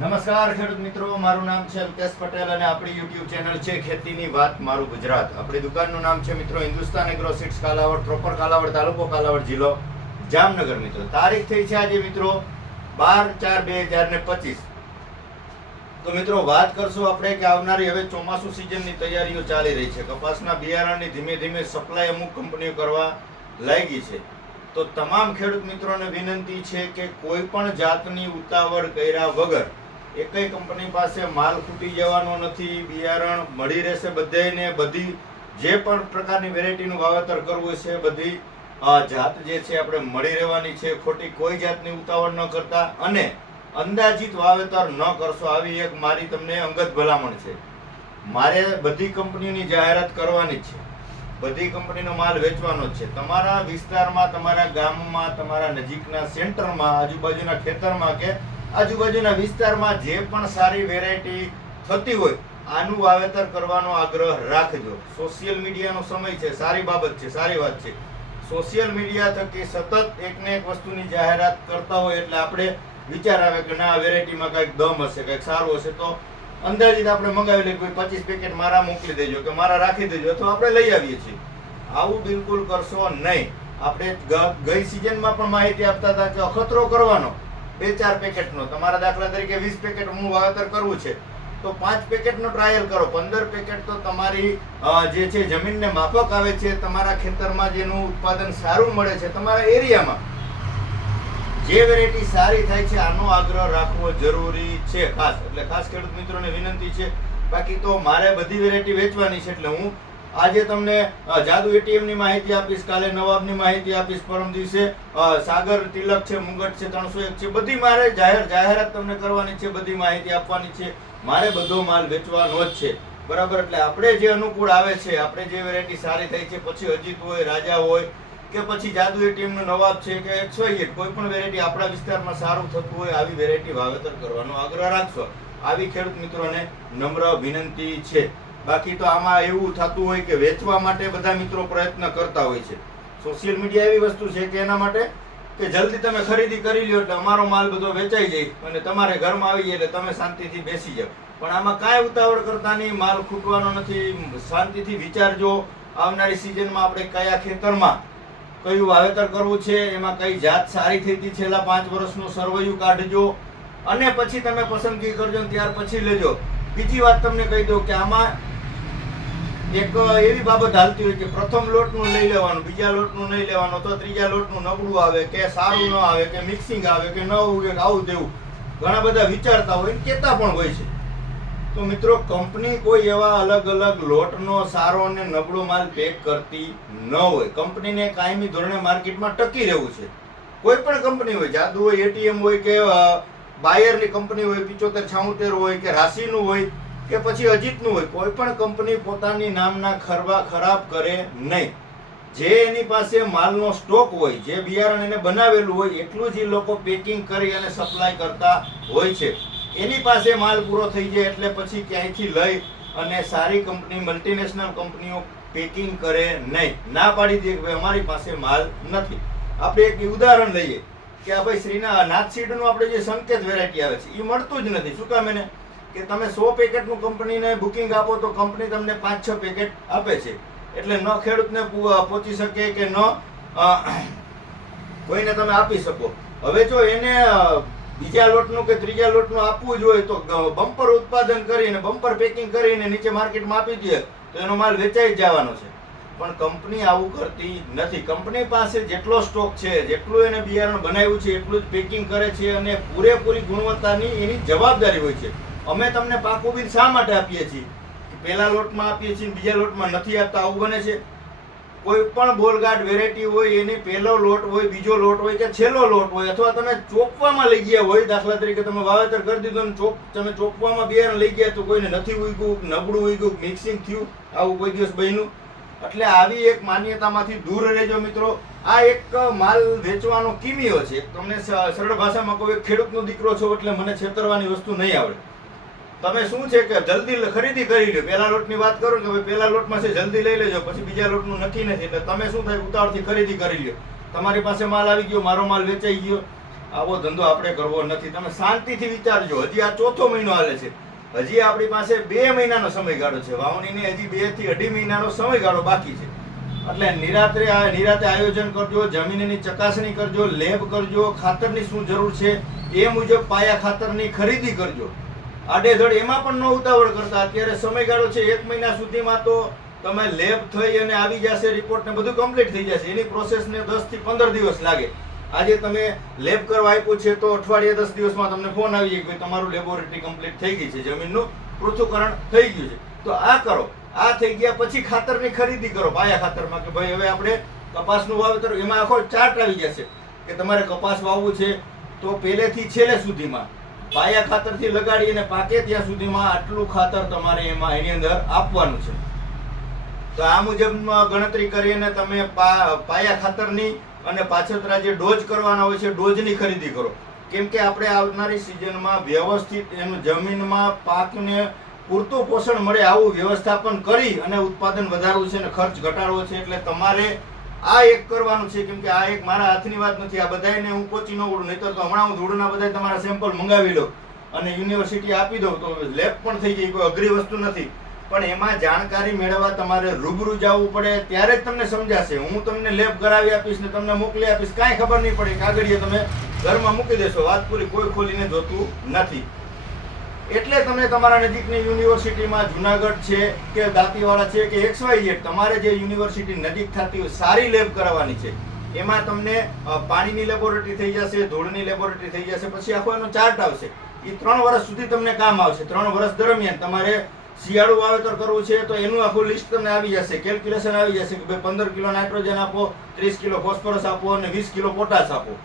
નમસ્કાર ખેડૂત મિત્રો, મારું નામ છે અલ્કેશ પટેલ અને આપણી યુટ્યુબ ચેનલ છે ખેતીની વાત મારું ગુજરાત. આપણી દુકાનનું નામ છે મિત્રો Hindustan Agro Seeds Kalavad, proper Kalavad, તાલુકો કાલાવડ, જિલ્લો જામનગર. મિત્રો તારીખ થઈ છે આજે મિત્રો 12/4/2025. તો મિત્રો વાત કરશું આપણે કે આવનારી હવે ચોમાસુ સિઝનની તૈયારીઓ ચાલી રહી છે. કપાસના બિયારણની ધીમે ધીમે સપ્લાય અમુક કંપનીઓ કરવા લાગી છે. તો તમામ ખેડૂત મિત્રોને વિનંતી છે કે કોઈ પણ જાતની ઉતાવળ કર્યા વગર, એકય કંપની પાસે માલ ખૂટી જવાનો નથી, બિયારણ મળી રહેશે બધાને. બધી જે પણ પ્રકારની વેરાયટીનું વાવેતર કરવું છે બધી જાત જે છે આપણે મળી રહેવાની છે. ખોટી કોઈ જાતની ઉતાવળ ન કરતા અને અંદાજિત વાવેતર ન કરશો, આવી એક મારી તમને અંગત ભલામણ છે. મારે બધી કંપનીની જાહેરાત કરવાની જ છે, બધી કંપનીનો માલ વેચવાનો જ છે. તમારા વિસ્તારમાં, તમારા ગામમાં, તમારા નજીકના સેન્ટરમાં, આજુબાજુના ખેતરમાં કે આજુબાજુના વિસ્તારમાં જે પણ સારી વેરાયટી થતી હોય આનું વાવેતર કરવાનો આગ્રહ રાખજો. સોશિયલ મીડિયાનો સમય છે, સારી બાબત છે, સારી વાત છે. સોશિયલ મીડિયા થકી સતત એકને એક વસ્તુની જાહેરાત કરતા હોય એટલે આપણે વિચાર આવે કે ના, આ વેરાયટીમાં કંઈક દમ હશે, કંઈક સારું હશે, તો અંદાજિત આપણે મંગાવી લઈએ. કોઈ 25 પેકેટ મારા મોકલી દેજો કે મારા રાખી દેજો, અથવા આપણે લઈ આવીએ છીએ. આવું બિલકુલ કરશો નહીં. આપણે ગઈ સિઝનમાં પણ માહિતી આપતા હતા કે અખતરો કરવાનો 2-4 પેકેટનો. તમારા દાખલા તરીકે 20 પેકેટ હું વાવેતર કરવું છે તો 5 પેકેટનો ટ્રાયલ કરો. 15 પેકેટ તો તમારી જે છે જમીનને માફક આવે છે, તમારા ખેતરમાં જેનું ઉત્પાદન સારું મળે છે, તમારા એરિયામાં જે વેરાયટી સારી થાય છે આનો આગ્રહ રાખવો જરૂરી છે ખાસ. એટલે ખાસ ખેડૂત મિત્રોને વિનંતી છે. બાકી તો મારે બધી વેરાયટી વેચવાની છે એટલે હું આજે તમને જાદુ એટીએમ ની માહિતી આપીશ, કાલે નવાબની માહિતી આપીશ, પરમ દિવસે સાગર તિલક છે, મુંગટ છે, 301 છે. બધી મારે જાહેરાત તમને કરવાની છે, બધી માહિતી આપવાની છે. મારે બધો માલ વેચવાનો જ છે, બરાબર. એટલે આપણે જે અનુકૂળ આવે છે, આપણે જે વેરાયટી સારી થાય છે, પછી અજીત હોય, રાજા હોય કે પછી જાદુ એટીએમ નું નવાબ છે કે XYZ, કોઈ પણ વેરાયટી આપણા વિસ્તારમાં સારું થતું હોય આવી વેરાયટી વાવેતર કરવાનો આગ્રહ રાખશો. આવી ખેડૂત મિત્રોને નમ્ર વિનંતી છે. બાકી તો આમાં એવું થતું હોય કે વેચવા માટે બધા મિત્રો પ્રયત્ન કરતા હોય છે. સોશિયલ મીડિયા એવી વસ્તુ છે કે એના માટે કે જલ્દી તમે ખરીદી કરી લ્યો એટલે અમારો માલ બધો વેચાઈ જાય અને તમારે ઘરમાં આવી જાય એટલે તમે શાંતિથી બેસી જાઓ. પણ આમાં કાંઈ ઉતાવળ કરતા નહીં, માલ ખૂટવાનો નથી. શાંતિથી વિચારજો આવનારી સિઝનમાં આપણે કયા ખેતરમાં કયું વાવેતર કરવું છે, એમાં કઈ જાત સારી થઈ હતી છેલ્લા 5 વર્ષનું સર્વેયું કાઢજો અને પછી તમે પસંદગી કરજો. ત્યાર પછી લેજો. બીજી વાત તમને કહી દઉં કે આમાં એક એવી બાબત હાલતી હોય કે પ્રથમ લોટનું લઈ લેવાનું, બીજા લોટનું નહીં લેવાનું, અથવા ત્રીજા લોટનું નબળું આવે કે સારું ન આવે કે મિક્સિંગ આવે કે ન ઉગે કે આવું તેવું ઘણા બધા વિચારતા હોય, કહેતા પણ હોય છે. તો મિત્રો કંપની કોઈ એવા અલગ અલગ લોટનો સારો અને નબળો માલ પેક કરતી ન હોય. કંપનીને કાયમી ધોરણે માર્કેટમાં ટકી રહેવું છે. કોઈ પણ કંપની હોય, જાદુ હોય, એટીએમ હોય કે બાયરની કંપની હોય, 75-76 હોય કે રાશિનું હોય કે પછી અજીતનું હોય, કોઈ પણ કંપની પોતાની નામના ખરાબ કરે નહીં. જે એની પાસે માલનો સ્ટોક હોય, જે બિયારણ એને બનાવેલું હોય એટલું જ એ લોકો પેકિંગ કરી અને સપ્લાય કરતા હોય છે. એની પાસે માલ પૂરો થઈ જાય એટલે પછી ક્યાંયથી લઈ અને સારી કંપની, મલ્ટીનેશનલ કંપનીઓ પેકિંગ કરે નહીં, ના પાડી દે કે ભાઈ અમારી પાસે માલ નથી. આપણે એક ઉદાહરણ લઈએ કે આ ભાઈ શ્રીના નાથ સીડનું આપણે જે સંકેત વેરાયટી આવે છે એ મળતું જ નથી. શું કામ? એને કે તમે 100 પેકેટનું કંપનીને બુકિંગ આપો તો કંપની તમને 5-6 પેકેટ આપે છે. એટલે ન ખેડૂતને પહોંચી શકે કે ન કોઈને તમે આપી શકો. હવે જો એને બીજા લોટનું કે ત્રીજા લોટનું આપવું જ હોય તો બમ્પર ઉત્પાદન કરીને, બમ્પર પેકિંગ કરીને નીચે માર્કેટમાં આપી દે તો એનો માલ વેચાઈ જ જવાનો છે. પણ કંપની આવું કરતી નથી. કંપની પાસે જેટલો સ્ટોક છે, જેટલું એને બિયારણ બનાવ્યું છે એટલું જ પેકિંગ કરે છે અને પૂરેપૂરી ગુણવત્તાની એની જવાબદારી હોય છે. અમે તમને પાકું બિલ શા માટે આપીએ છીએ? પહેલા લોટમાં આપીએ છીએ, બીજા લોટમાં નથી આપતા, આવું બને છે? કોઈ પણ બોલગાડ વેરાયટી હોય એની પહેલો લોટ હોય, બીજો લોટ હોય કે છેલ્લો લોટ હોય, અથવા તમે ચોપવામાં લઈ ગયા હોય, દાખલા તરીકે તમે વાવેતર કરી દીધું અને તમે ચોપવામાં બિયારણ લઈ ગયા તો કોઈને નથી ઉગ્યું, નબળું ઉગ્યું, મિક્સિંગ થયું, આવું કોઈ દિવસ બન્યું? એટલે આવી એક માન્યતામાંથી દૂર રહેજો મિત્રો. આ એક માલ વેચવાનો કિમિયો છે. તમને સરળ ભાષામાં કોઈ ખેડૂતનો દીકરો છો એટલે મને છેતરવાની વસ્તુ નહીં આવડે. તમે શું છે કે જલ્દી ખરીદી કરી લો. પહેલા લોટની વાત કરો કે ભાઈ પહેલા લોટમાં છે જલ્દી લઈ લેજો, પછી બીજા લોટનું નક્કી નથી. એટલે તમે શું થાય, ઉતાવળથી ખરીદી કરી લો. તમારી પાસે માલ આવી ગયો, મારો માલ વેચાઈ ગયો, આવો ધંધો આપણે કરવો નથી. તમે શાંતિથી વિચારજો. હજી આ 4થો મહિનો હાલે છે, હજી આપણી પાસે 2 મહિનાનો સમયગાળો છે. વાવણીને હજી 2 થી 2.5 મહિનાનો સમયગાળો બાકી છે. એટલે નિરાતે આયોજન કરજો, જમીનની ચકાસણી કરજો, લેબ કરજો, ખાતરની શું જરૂર છે એ મુજબ પાયા ખાતરની ખરીદી કરજો. આડેધડ એમાં પણ ન ઉતાવળ કરતા. અત્યારે સમયગાળો છે 1 મહિના સુધીમાં તો તમે લેબ થઈ અને આવી જશે, રિપોર્ટ ને બધું કમ્પ્લીટ થઈ જશે. એની પ્રોસેસને 10 થી 15 દિવસ લાગે. આજે તમે લેબ કરવા આપ્યું છે તો અઠવાડિયે 10 દિવસમાં તમને ફોન આવી જાય કે તમારું લેબોરેટરી કમ્પ્લીટ થઈ ગઈ છે, જમીનનું પૃથ્થકરણ થઈ ગયું છે. તો આ કરો. આ થઈ ગયા પછી ખાતરની ખરીદી કરો પાયા ખાતરમાં, કે ભાઈ હવે આપણે કપાસનું વાવેતર, એમાં આખો ચાર્ટ આવી જશે કે તમારે કપાસ વાવવું છે તો પહેલેથી છેલ્લે સુધીમાં પાયા ખાતરથી લગાડી અને પાકે ત્યાં સુધીમાં આટલું ખાતર તમારે એની અંદર આપવાનું છે. તો આ મુજબ ગણતરી કરીને તમે પાયા ખાતરની અને પાછતરા જે ડોઝ કરવાના હોય છે ડોઝની ખરીદી કરો. કેમ કે આપણે આવનારી સિઝનમાં વ્યવસ્થિત એનું જમીનમાં પાકને પૂરતું પોષણ મળે આવું વ્યવસ્થાપન કરી અને ઉત્પાદન વધારવું છે અને ખર્ચ ઘટાડવો છે. એટલે તમારે આ એક કરવાનું છે. કેમ કે આ એક મારા હાથની વાત નથી. આ બધાને હું પહોંચી ન ઉડું, નહીતર તો હમણાં હું ધૂળના બધા તમારા સેમ્પલ મંગાવી લઉં અને યુનિવર્સિટી આપી દઉં તો લેબ પણ થઈ જાય. કોઈ અઘરી વસ્તુ નથી. પણ એમાં જાણકારી મેળવવા તમારે રૂબરૂ જવું પડે, ત્યારે જ તમને સમજાશે. હું તમને લેબ કરાવી આપીશ ને તમને મોકલી આપીશ, કાંઈ ખબર નહીં પડે. કાગળિયે તમે ઘરમાં મૂકી દેશો, વાત પૂરી. કોઈ ખોલીને જોતું નથી. એટલે તમને તમારા નજીકની યુનિવર્સિટીમાં જુનાગઢ છે કે દાંતીવાડા છે કે XYZ તમારે જે યુનિવર્સિટી નજીક થતી હોય સારી લેબ કરાવવાની છે. એમાં તમને પાણીની લેબોરેટરી થઈ જશે, ધૂળની લેબોરેટરી થઈ જશે, પછી આખો એનો ચાર્ટ આવશે. એ 3 વર્ષ સુધી તમને કામ આવશે. 3 વર્ષ દરમિયાન તમારે શિયાળુ વાવેતર કરવું છે તો એનું આખું લિસ્ટ તમને આવી જશે, કેલ્ક્યુલેશન આવી જશે કે ભાઈ 15 કિલો નાઇટ્રોજન આપો, 30 કિલો ફોસ્ફરસ આપો અને 20 કિલો પોટાશ આપો.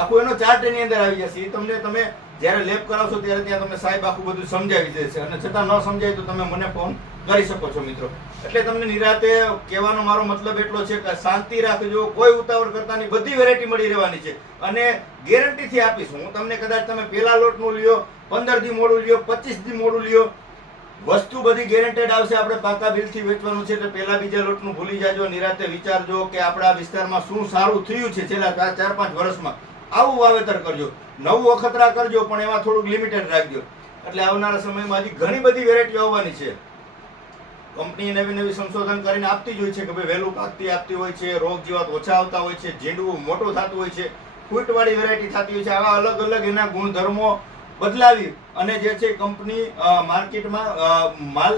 આખું એનો ચાર્ટ એની અંદર આવી જશે. એ તમને તમે જ્યારે લેબ કરાવશો ત્યારે ત્યાં તમને સાહેબ આખું બધું સમજાવી દેશે. અને છતાં ન સમજાય તો તમે મને ફોન કરી શકો છો મિત્રો. એટલે તમને નિરાતે કહેવાનો મારો મતલબ એટલો છે કે શાંતિ રાખજો, કોઈ ઉતાવળ કરતા નહીં. બધી વેરાયટી મળી રહેવાની છે અને ગેરંટીથી આપીશ હું તમને. કદાચ તમે પહેલા લોટનું લ્યો, 15 દી મોડું લ્યો, 25 દી મોડું લ્યો, વસ્તુ બધી ગેરંટેડ આવશે. આપણે પાકા બિલથી વેચવાનું છે એટલે પહેલા બીજા લોટનું ભૂલી જાજો. નિરાતે વિચારજો કે આપણા વિસ્તારમાં શું સારું થયું છે છેલ્લા 4-5 વર્ષમાં. આવું વાવેતર કરજો, નવું અખતરા કરજો, પણ એમાં થોડુંક લિમિટેડ રાખજો. એટલે આવનારા સમયમાં હજી ઘણી બધી વેરાયટીઓ આવવાની છે. કંપની નવી સંશોધન કરીને આપતી જ હોય છે કે ભાઈ વહેલું પાકતી આપતી હોય છે, રોગ જીવાત ઓછા આવતા હોય છે, ઝીંડવું મોટું થતું હોય છે, ફૂટવાળી વેરાયટી થતી હોય છે. આવા અલગ અલગ એના ગુણધર્મો બદલાવી અને જે છે કંપની માર્કેટમાં માલ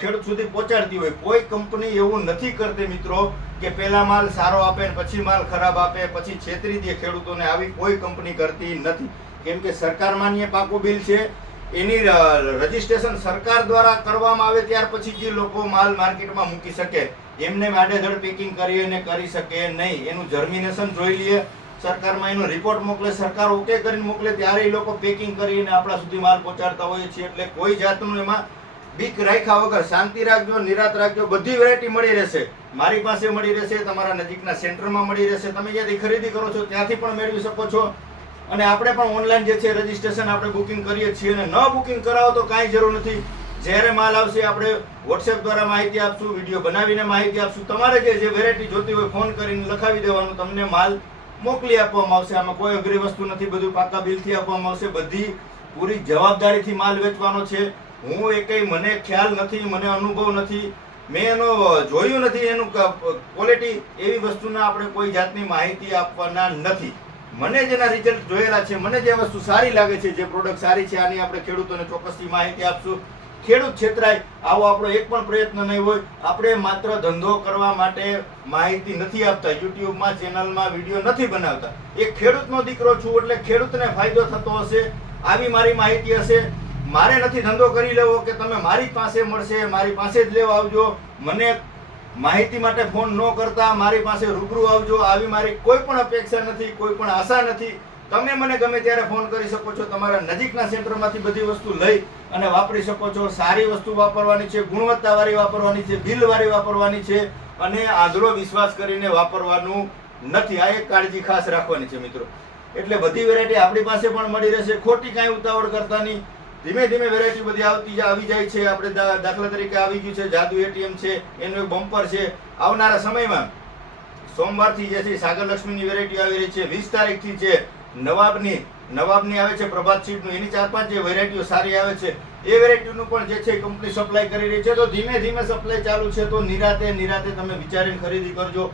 ખેડૂત સુધી પહોંચાડતી હોય. કોઈ કંપની એવું નથી કરતી મિત્રો કે પહેલા માલ સારો આપે ને પછી માલ ખરાબ આપે, પછી છેતરી દે ખેડૂતોને. આવી કોઈ કંપની કરતી નથી. કેમ કે સરકાર માન્ય પાકું બિલ છે, એની રજીસ્ટ્રેશન સરકાર દ્વારા કરવામાં આવે ત્યાર પછી જે લોકો માલ માર્કેટમાં મૂકી શકે. એમને આડેધડ પેકિંગ કરીને કરી શકે નહીં. એનું જર્મિનેશન જોઈ લઈએ, સરકારમાં એનો રિપોર્ટ મોકલે, સરકાર ઓકે કરીને મોકલે ત્યારે એ લોકો પેકિંગ કરીને આપણા સુધી માલ પહોંચાડતા હોય છે. એટલે કોઈ જાતનું એમાં બીક રાખ્યા વગર શાંતિ રાખજો, નિરાત રાખજો. બધી વેરાયટી મળી રહેશે, મારી પાસે મળી રહેશે, તમારા નજીકના સેન્ટરમાં મળી રહેશે. તમે જ્યાંથી ખરીદી કરો છો ત્યાંથી પણ મેળવી શકો છો. અને આપણે પણ ઓનલાઈન જે છે રજીસ્ટ્રેશન આપણે બુકિંગ કરીએ છીએ. અને ન બુકિંગ કરાવો તો કાંઈ જરૂર નથી. જ્યારે માલ આવશે આપણે વોટ્સએપ દ્વારા માહિતી આપશું, વિડીયો બનાવીને માહિતી આપશું. તમારે જે વેરાયટી જોતી હોય ફોન કરીને લખાવી દેવાનું, તમને માલ મોકલી આપવામાં આવશે. આમાં કોઈ અઘરી વસ્તુ નથી. બધું પાકા બિલથી આપવામાં આવશે. બધી પૂરી જવાબદારીથી માલ વેચવાનો છે. હું એકેય મને ખ્યાલ નથી, મને અનુભવ નથી, મેં એનો જોયું નથી એનું ક્વોલિટી. એવી વસ્તુના આપણે કોઈ જાતની માહિતી આપવાના નથી. મને જેના રિઝલ્ટ જોયેલા છે, મને જે વસ્તુ સારી લાગે છે, જે પ્રોડક્ટ સારી છે, આની આપણે ખેડૂતોને ચોક્કસથી માહિતી આપશું. ખેડૂત છેતરાય આવો આપણો એક પણ પ્રયત્ન નહીં હોય. આપણે માત્ર ધંધો કરવા માટે માહિતી નથી આપતા, યુટ્યુબમાં ચેનલમાં વિડીયો નથી બનાવતા. એક ખેડૂતનો દીકરો છું એટલે ખેડૂતને ફાયદો થતો હશે આવી મારી માહિતી હશે. મારે નથી ધંધો કરી લેવો કે તમે મારી પાસે મળશે, મારી પાસે જ લેવા આવજો, મને માહિતી માટે ફોન ન કરતા મારી પાસે રૂબરૂ આવજો, આવી મારી કોઈ પણ અપેક્ષા નથી, કોઈ પણ આશા નથી. તમે મને ગમે ત્યારે ફોન કરી શકો છો. તમારા નજીકના સેન્ટરમાંથી બધી વસ્તુ લઈ અને વાપરી શકો છો. સારી વસ્તુ વાપરવાની છે, ગુણવત્તાવાળી વાપરવાની છે, બિલવાળી વાપરવાની છે અને આંધળો વિશ્વાસ કરીને વાપરવાનું નથી. આ એક કાળજી ખાસ રાખવાની છે મિત્રો. એટલે બધી વેરાયટી આપણી પાસે પણ મળી રહેશે. ખોટી કાંઈ ઉતાવળ કરતા નહીં. ધીમે ધીમે વેરાયટી બધી આવી જાય છે. આપણે દાખલા તરીકે આવી ગયું છે જાદુ ATM છે, એનું એક બમ્પર છે. આવનારા સમયમાં સોમવારથી જે છે સાગર લક્ષ્મીની વેરાયટી આવી રહી છે, 20 તારીખથી છે નવાબની આવે છે, પ્રભાત સીડનું, એની 4-5 જે વેરાયટીઓ સારી આવે છે એ વેરાયટીનું પણ જે છે કંપની સપ્લાય કરી રહી છે. તો ધીમે ધીમે સપ્લાય ચાલુ છે, તો નિરાતે તમે વિચારીને ખરીદી કરજો.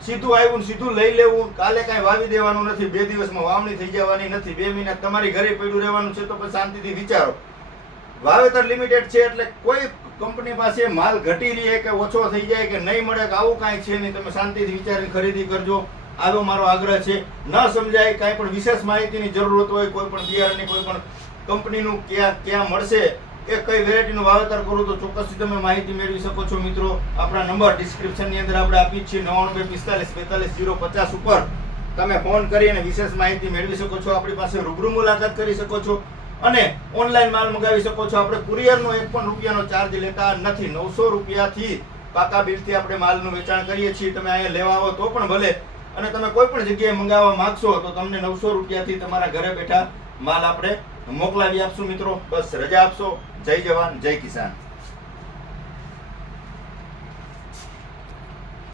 સીધું આવ્યું ને સીધું લઈ લેવું, કાલે કાંઈ વાવી દેવાનું નથી, 2 દિવસમાં વાવણી થઈ જવાની નથી, 2 મહિના તમારી ઘરે પડ્યું રહેવાનું છે. તો પછી શાંતિથી વિચારો. વાવેતર લિમિટેડ છે એટલે કોઈ કંપની પાસે માલ ઘટી રહે કે ઓછો થઈ જાય કે નહીં મળે કે આવું કાંઈ છે નહીં. તમે શાંતિથી વિચારીને ખરીદી કરજો, આવો મારો આગ્રહ છે. ન સમજાય, કાંઈ પણ વિશેષ માહિતીની જરૂરત હોય, કોઈ પણ બિયારણની કોઈ પણ કંપનીનું ક્યાં મળશે કે કઈ વેરાયટીનું વાવેતર કરું, તો ચોક્કસથી તમે માહિતી મેળવી શકો છો. મિત્રો, આપણા નંબર ડિસ્ક્રિપ્શનની અંદર આપણે આપી જ છીએ, 9945454050 ઉપર તમે ફોન કરી અને વિશેષ માહિતી મેળવી શકો છો. આપણી પાસે રૂબરૂ મુલાકાત કરી શકો છો અને ઓનલાઈન માલ મંગાવી શકો છો. આપણે કુરિયરનો 1 પણ રૂપિયાનો ચાર્જ લેતા નથી. 900 રૂપિયાથી પાકા બિલથી આપણે માલનું વેચાણ કરીએ છીએ. તમે અહીંયા લેવા આવો તો પણ ભલે, અને તમે કોઈ પણ જગ્યાએ મંગાવવા માંગશો તો તમને 900 રૂપિયાથી તમારા ઘરે બેઠા માલ આપણે મોકલાવી આપશું. મિત્રો, બસ રજા આપશો. જય જવાન, જય કિસાન.